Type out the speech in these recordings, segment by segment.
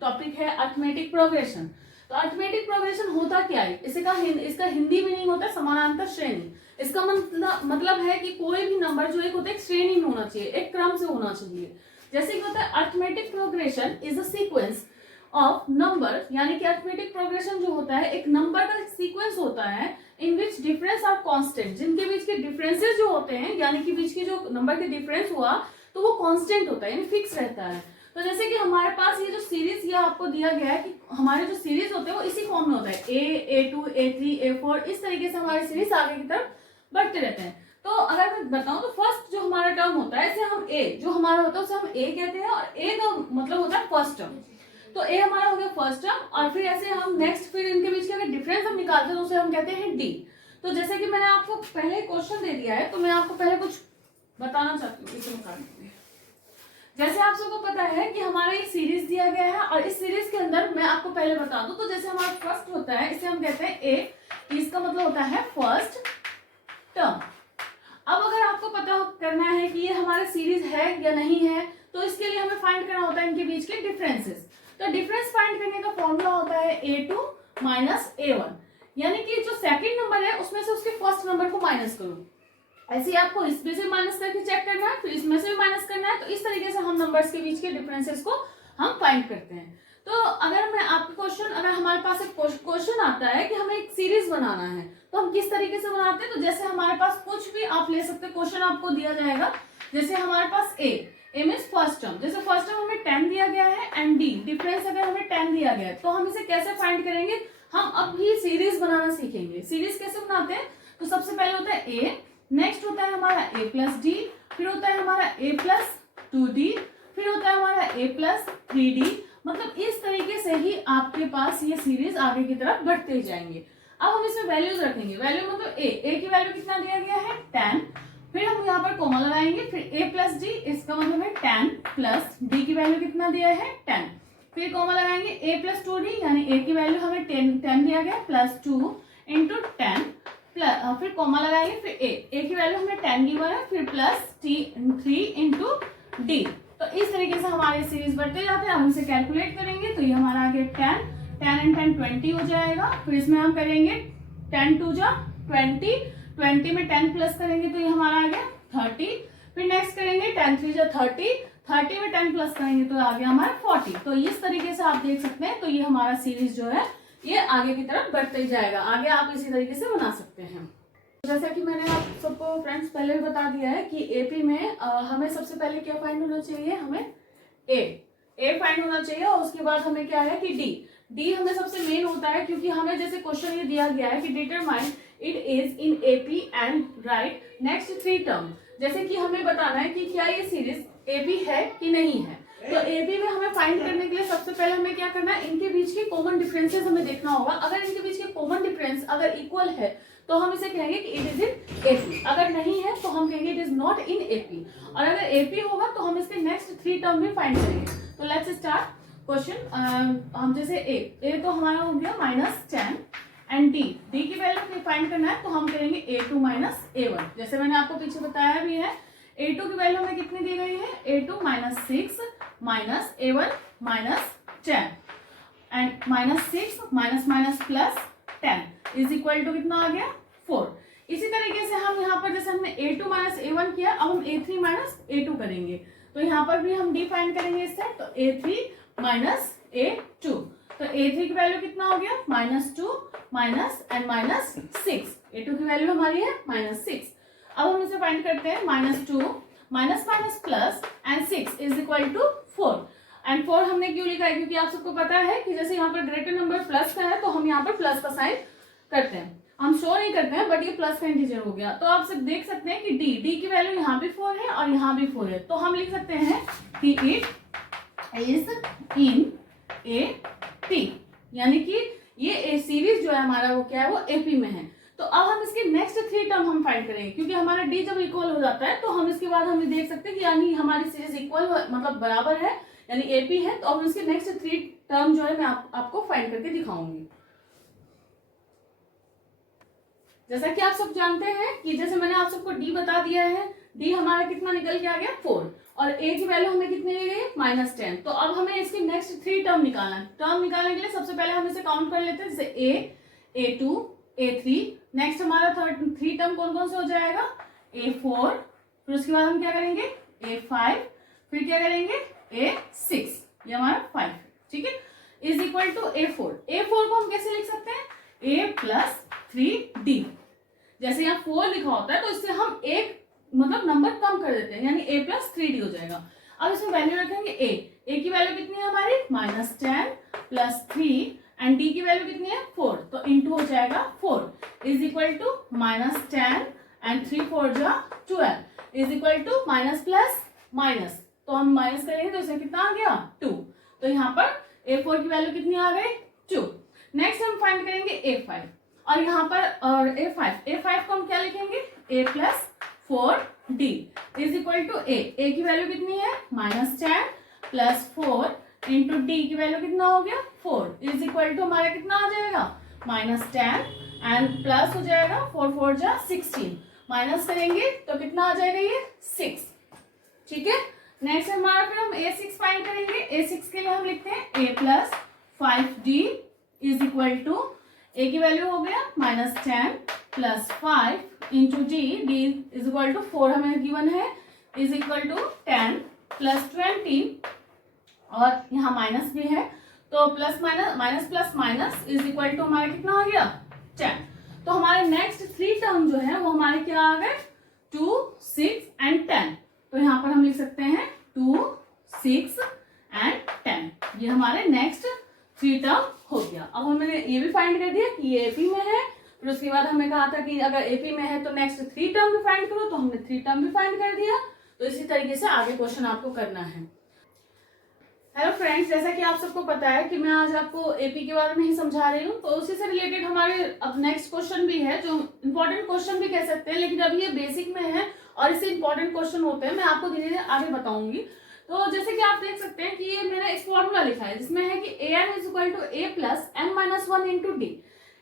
Topic है arithmetic progression. तो arithmetic progression होता क्या है, इसका हिंदी मीनिंग होता है समानांतर श्रेणी। इसका मतलब है कि कोई भी नंबर जो एक होता है एक श्रेणी में होना चाहिए, एक क्रम से होना चाहिए। जैसे कि होता है arithmetic progression is a sequence of number, यानी कि अर्थमेटिक प्रोग्रेशन जो होता है एक नंबर का सीक्वेंस होता है इन विच डिफरेंस आर कांस्टेंट, जिनके बीच के डिफरेंसेस जो होते हैं, यानी कि बीच की जो नंबर के डिफरेंस हुआ तो वो कांस्टेंट होता है, यानी फिक्स रहता है। तो जैसे कि हमारे पास ये जो सीरीज ये आपको दिया गया है कि हमारे जो सीरीज होते हैं वो इसी फॉर्म में होता है, A2, A3, A4, इस तरीके से हमारे सीरीज आगे की तरफ बढ़ते रहते हैं। तो अगर मैं बताऊं तो फर्स्ट जो हमारा टर्म होता है इसे हम A जो हमारा होता है उसे हम A कहते हैं, और A का मतलब होता है फर्स्ट टर्म। तो A हमारा हो गया फर्स्ट टर्म, और फिर ऐसे हम नेक्स्ट फिर इनके बीच के अगर डिफरेंस हम निकालते हैं तो उसे हम कहते हैं D। तो जैसे कि मैंने आपको पहले क्वेश्चन दे दिया है तो मैं आपको पहले कुछ बताना चाहती हूँ, इसे निकालने के लिए। जैसे आप सबको पता है कि हमारा एक सीरीज दिया गया है, और इस सीरीज के अंदर मैं आपको पहले बता दूं तो जैसे हमारा फर्स्ट होता है इसे हम कहते हैं A, इसका मतलब होता है फर्स्ट टर्म। अब अगर आपको पता करना है कि ये हमारा सीरीज है या नहीं है तो इसके लिए हमें फाइंड करना होता है इनके बीच के डिफरेंसेस। तो डिफरेंस फाइंड करने का फॉर्मूला होता है A2 माइनस A1, यानी कि जो सेकंड नंबर है उसमें से उसके फर्स्ट नंबर को माइनस करो। ऐसे ही आपको इसमें से माइनस करके चेक करना है, फिर इसमें से भी माइनस करना है। तो इस तरीके से हम नंबर्स के बीच के डिफरेंसेस को हम फाइंड करते हैं। तो अगर मैं आपको क्वेश्चन, अगर हमारे पास एक क्वेश्चन आता है कि हमें एक सीरीज बनाना है तो हम किस तरीके से बनाते हैं, तो जैसे हमारे पास कुछ भी आप ले सकते हैं, क्वेश्चन आपको दिया जाएगा। जैसे हमारे पास ए मीन्स फर्स्ट टर्म, जैसे फर्स्ट टर्म हमें 10 दिया गया है, एंड डी डिफरेंस अगर हमें 10 दिया गया है तो हम इसे कैसे फाइंड करेंगे, हम अभी सीरीज बनाना सीखेंगे। सीरीज कैसे बनाते हैं, तो सबसे पहले होता है ए, नेक्स्ट होता है हमारा a प्लस डी, फिर होता है हमारा a प्लस 2d, फिर होता है हमारा a प्लस 3d। मतलब इस तरीके से ही आपके पास ये सीरीज आगे की तरफ बढ़ते ही जाएंगे। अब हम इसमें वैल्यूज रखेंगे, वैल्यू मतलब a की वैल्यू कितना दिया गया है 10, फिर हम यहाँ पर कोमा लगाएंगे, फिर a प्लस डी, इसका मतलब है 10 प्लस d की वैल्यू कितना दिया है 10, फिर कोमा लगाएंगे a प्लस 2d, यानी a की वैल्यू हमें 10 दिया गया प्लस 2 इंटू 10, फिर कोमा लगाएंगे, फिर a की वैल्यू हमें 10 गिवन है, फिर प्लस 3 इंटू डी। तो इस तरीके से हमारे सीरीज बढ़ते जाते हैं। हम इसे कैलकुलेट करेंगे तो ये हमारा आ गया 10 एंड 10 20 हो जाएगा। फिर इसमें हम करेंगे 10 2 जा 20 में 10 प्लस करेंगे तो ये हमारा आ गया 30। फिर नेक्स्ट करेंगे 10 3 जा 30 में 10 प्लस करेंगे तो आ गया हमारा 40। तो इस तरीके से आप देख सकते हैं। तो ये हमारा सीरीज जो है ये आगे की तरफ बढ़ते ही जाएगा। आगे आप इसी तरीके से बना सकते हैं। जैसा कि मैंने आप सबको फ्रेंड्स पहले भी बता दिया है कि एपी में हमें सबसे पहले क्या फाइंड होना चाहिए, हमें ए फाइंड होना चाहिए, और उसके बाद हमें क्या है कि डी हमें सबसे मेन होता है, क्योंकि हमें जैसे क्वेश्चन ये दिया गया है कि determine it is in AP and right next 3 term. जैसे कि हमें बताना है कि क्या ये सीरीज एपी है कि नहीं है। तो एपी में हमें फाइंड करने के लिए सबसे पहले हमें क्या करना है, इनके बीच के कॉमन डिफरेंसेस हमें देखना होगा। अगर इनके बीच के कॉमन डिफरेंस अगर इक्वल है तो हम इसे कहेंगे कि इट इज इन एपी, अगर नहीं है तो हम कहेंगे it is not in AP, और अगर एपी होगा तो हम इसके नेक्स्ट 3 टर्म भी फाइंड करेंगे। तो लेट्स स्टार्ट क्वेश्चन। हम जैसे ए तो हमारा हो गया -10 एंड डी की वैल्यू फाइंड करना है तो हम करेंगे A2 माइनस A1। जैसे मैंने आपको पीछे बताया भी है, A2 की वैल्यू हमें कितनी दी गई है, A2 -6 minus A1 -10 and -6 minus plus 10 is equal to कितना आ गया 4। इसी तरीके से हम यहाँ पर जैसे हमने A2 माइनस A1 किया, अब हम A3 माइनस A2 करेंगे। तो यहाँ पर भी हम डी फाइंड करेंगे इससे, तो A3 माइनस A2, तो A3 की वैल्यू कितना हो गया -2 माइनस एंड -6। A2 की वैल्यू हमारी है -6। अब हम इसे फाइंड करते हैं, -2 minus plus and 6 is equal to 4। And 4 हमने क्यों लिखा है, क्योंकि आप सबको पता है कि जैसे यहाँ पर ग्रेटर नंबर प्लस का है तो हम यहाँ पर प्लस का साइन करते हैं, हम शो नहीं करते हैं, बट ये प्लस का इंटीजर हो गया। तो आप सब देख सकते हैं कि डी की वैल्यू यहाँ भी 4 है और यहाँ भी 4 है, तो हम लिख सकते हैं कि इट इज इन एपी, यानी कि ये सीरीज जो है हमारा वो क्या है, वो एपी में है। तो अब हम इसके नेक्स्ट 3 टर्म हम फाइंड करेंगे, क्योंकि हमारा डी जब इक्वल हो जाता है तो हम इसके बाद हम देख सकते हैं कि यानी हमारी सीरीज इक्वल मतलब बराबर है, यानी एपी है। तो अब इसके नेक्स्ट 3 टर्म जो है मैं आपको फाइंड करके दिखाऊंगी। जैसा कि आप सब जानते हैं कि जैसे मैंने आप सबको डी बता दिया है, डी हमारा कितना निकल के आ गया 4, और a की वैल्यू हमें कितनी दी गई, -10। तो अब हमें इसकी नेक्स्ट 3 टर्म निकालना है। टर्म निकालने के लिए सबसे पहले हम इसे काउंट कर लेते हैं, जैसे a, a2, a3। नेक्स्ट हमारा 3 टर्म कौन कौन से हो जाएगा, a4, फिर उसके बाद हम क्या करेंगे a5, फिर क्या करेंगे a6, ये हमारा 5, ठीक है, is equal to a4। a4 को हम कैसे लिख सकते हैं, a प्लस 3d। जैसे यहाँ 4 लिखा होता है तो इससे हम एक मतलब नंबर कम कर देते हैं, यानी a प्लस 3d हो जाएगा। अब इसमें वैल्यू रखेंगे a की वैल्यू कितनी है हमारी, -10 प्लस 3, एंड d की वैल्यू कितनी है 4, तो इंटू हो जाएगा 4 इज इक्वल टू -10 एंड 3 4 जा 12 is equal to minus plus minus, तो हम माइनस करेंगे तो इसमें कितना आ गया 2। तो यहाँ पर a4 की वैल्यू कितनी आ गई 2। नेक्स्ट हम फाइंड करेंगे a5, और यहाँ पर और a5 को हम क्या लिखेंगे a plus 4d is equal to a की वैल्यू कितनी है -10 प्लस 4 इंटू d की वैल्यू कितना हो गया 4 इज इक्वल टू हमारा कितना आ जाएगा -10 एंड प्लस हो जाएगा 4 4 जा 16, माइनस करेंगे तो कितना आ जाएगा ये 6, ठीक है। नेक्स्ट हमारा फिर हम a6 फाइंड करेंगे। a6 के लिए हम लिखते हैं a plus 5d is equal to a की वैल्यू हो गया -10 plus 5 into d is equal to 4 हमें गिवन है, इज इक्वल टू 10 प्लस 20, और यहाँ माइनस भी है तो plus minus plus minus is equal to हमारा कितना आ गया 10। तो हमारे नेक्स्ट 3 टर्म जो है वो हमारे क्या आ गए 2, 6 एंड 10। तो यहाँ पर हम लिख सकते हैं 2, 6 एंड 10, ये हमारे नेक्स्ट 3 टर्म हो गया। अब हमने ये भी फाइंड कर दिया कि ये एपी में है, फिर उसके बाद हमें कहा था कि अगर एपी में है तो नेक्स्ट 3 टर्म भी फाइंड करो, तो हमने 3 टर्म भी फाइंड कर दिया। तो इसी तरीके से आगे क्वेश्चन आपको करना है। हेलो फ्रेंड्स, जैसा कि आप सबको पता है कि मैं आज आपको एपी के बारे में ही समझा रही हूँ, तो उसी से रिलेटेड हमारे अब नेक्स्ट क्वेश्चन भी है, जो इंपॉर्टेंट क्वेश्चन भी कह सकते हैं, लेकिन अभी ये बेसिक में है और इससे इंपॉर्टेंट क्वेश्चन होते हैं, मैं आपको धीरे धीरे आगे बताऊंगी। तो जैसे कि आप देख सकते हैं कि ये मैंने एक फॉर्मूला लिखा है जिसमें है कि an is equal to a plus n-1 into D.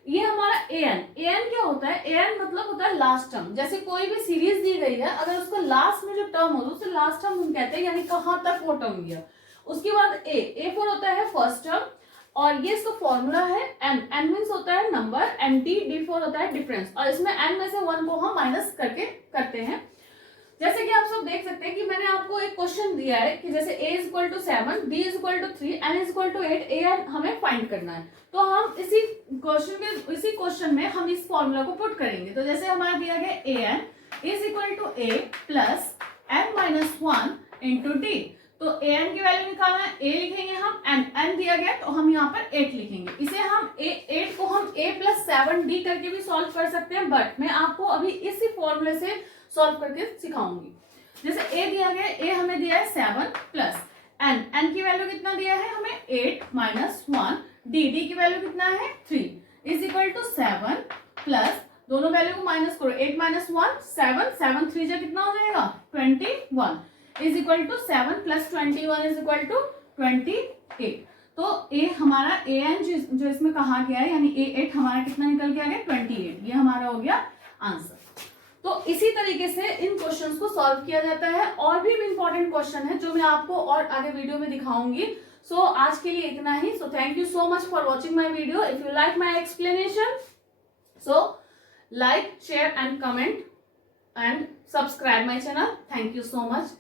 ये हमारा an क्या होता है, an मतलब होता है लास्ट टर्म। जैसे कोई भी सीरीज दी गई है, अगर उसका लास्ट में जो टर्म हो उसे लास्ट टर्म हम कहते हैं, यानी कहाँ तक वो टर्म दिया। उसके बाद a4 होता है फर्स्ट टर्म, और ये इसका फॉर्मूला है n मीन्स होता है नंबर, एंड d4 होता है डिफरेंस, और इसमें n में से 1 को हम माइनस करके करते हैं। जैसे कि आप सब देख सकते हैं कि मैंने आपको एक क्वेश्चन दिया है कि जैसे a is equal to 7, b is equal to 3, n is equal to 8, an हमें फाइंड करना है। तो हम इसी क्वेश्चन में हम इस फॉर्मूला को पुट करेंगे। तो जैसे हमारा दिया गया an is equal to a plus n-1 into D. तो an की वैल्यू निकालना है, a लिखेंगे हम, n दिया गया तो हम यहाँ पर 8 लिखेंगे। इसे हम 8 को हम a प्लस 7d करके भी सॉल्व कर सकते हैं, बट मैं आपको अभी इसी फॉर्मूले से सॉल्व करके सिखाऊंगी। जैसे a दिया गया, a हमें दिया है 7 प्लस n की वैल्यू कितना दिया है हमें 8 माइनस 1, d की वैल्यू कितना है 3 इज इक्वल टू 7 प्लस, दोनों वैल्यू को माइनस करो, 8 माइनस 1 7, 7 3 जा कितना हो जाएगा 21 is equal to 7 plus 21 is equal to 28। तो a हमारा an जो इसमें कहा गया है, यानी a8 हमारा कितना निकल के आ गया 28, ये हमारा हो गया आंसर। तो इसी तरीके से इन क्वेश्चंस को सॉल्व किया जाता है। और भी इंपॉर्टेंट क्वेश्चन है जो मैं आपको और आगे वीडियो में दिखाऊंगी। सो आज के लिए इतना ही। So thank you so much for watching my video. If you like my explanation, so like, share and comment and subscribe my channel. Thank you so much.